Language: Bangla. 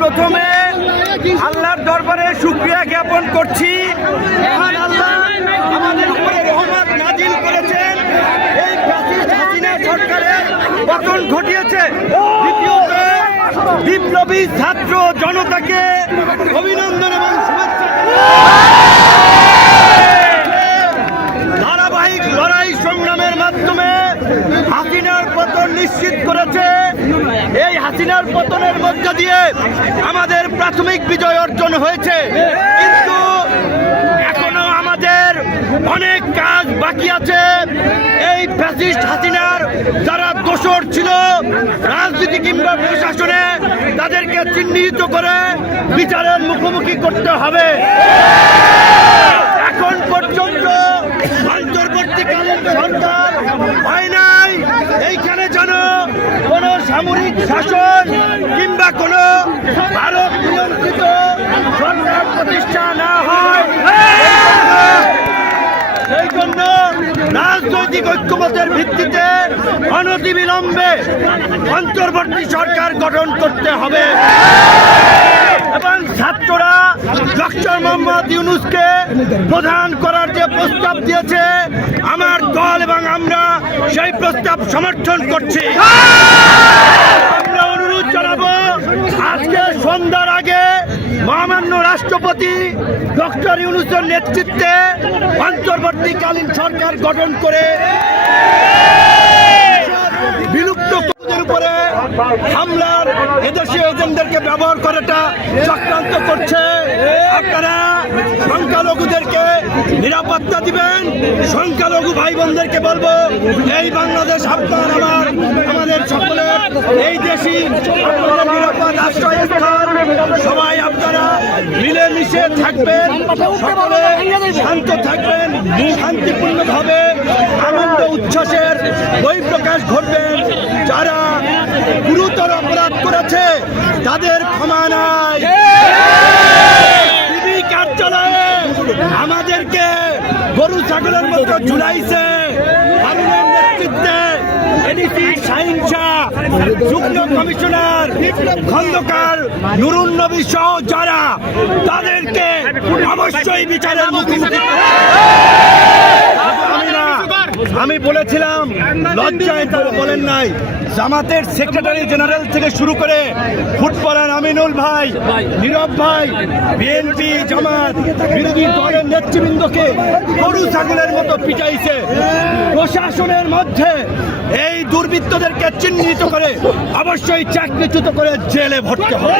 প্রথমে আল্লাহর দরবারে শুক্রিয়া জ্ঞাপন করছি। করেছেন। ঘটিয়েছে। বিপ্লবী ছাত্র জনতাকে অভিনন্দন এবং শুভেচ্ছা ধারাবাহিক লড়াই সংগ্রামের মাধ্যমে হাসিনার পতন নিশ্চিত করেছে। এই পতনের মধ্য দিয়ে আমাদের প্রাথমিক বিজয় অর্জন হয়েছে। কিন্তু এখনও আমাদের অনেক কাজ বাকি আছে। এই ফ্যাসিস্ট হাসিনার যারা দোষর ছিল, রাজনীতি কিংবা প্রশাসনে তাদেরকে চিহ্নিত করে বিচারের মুখোমুখি করতে হবে। এখন পর্যন্ত অন্তর্বর্তীকালীন সরকার হয় নাই এইখানে যেন কোন সামরিক শাসন কিংবা কোন ভারত নিয়ন্ত্রিত সরকার প্রতিষ্ঠা না হয়। সেই জন্য রাজনৈতিক ঐক্যমতের ভিত্তিতে অনতিবিলম্বে অন্তর্বর্তী সরকার গঠন করতে হবে। এবং ছাত্ররা ডক্টর মোহাম্মদ ইউনুসকে প্রধান করার যে প্রস্তাব দিয়েছে, আমার দল এবং আমরা সেই প্রস্তাব সমর্থন করছি। মহামান্য রাষ্ট্রপতি ডক্টর ইউনুসের নেতৃত্বে অন্তর্বর্তীকালীন সরকার গঠন করে বিলুপ্ত উপরে হামলার এদেশীয় এজেন্টদেরকে ব্যবহার করাটা চক্রান্ত করছে। আপনারা সংখ্যালঘুদেরকে নিরাপত্তা দিবেন, সংখ্যালঘু ভাই বোনদেরকে বলব, এই বাংলাদেশ আপনার, আমার, আমাদের সকলের, এই দেশই আপনাদের নিরাপদ আপনারা মিলেমিশে থাকবেন, সকলে শান্ত থাকবেন, শান্তিপূর্ণভাবে আনন্দ উচ্ছ্বাসের বহিঃপ্রকাশ ঘটবেন। যারা গুরুতর অপরাধ করেছে, তাদের ক্ষমা নাই। কার্যালয়ে আমাদেরকে গরু ছাগলের মতো ঝুলাইছে। এডিসি কমিশনার খন্দকার নবী সহ যারা তাদেরকে অবশ্যই বিচারের মুখোমুখি আমি বলেছিলাম, লজ্জায় তারা বলেন নাই। জামাতের সেক্রেটারি জেনারেল থেকে শুরু করে ফুটবলার আমিনুল ভাই, নীরব ভাই, বিএনপি জামাত, বিরোধী দলের নেতৃবৃন্দকে গরু ছাগলের মতো পিটাইছে। প্রশাসনের মধ্যে এই দুর্বৃত্তদেরকে চিহ্নিত করে অবশ্যই চাকরিচ্যুত করে জেলে ভরতে হবে।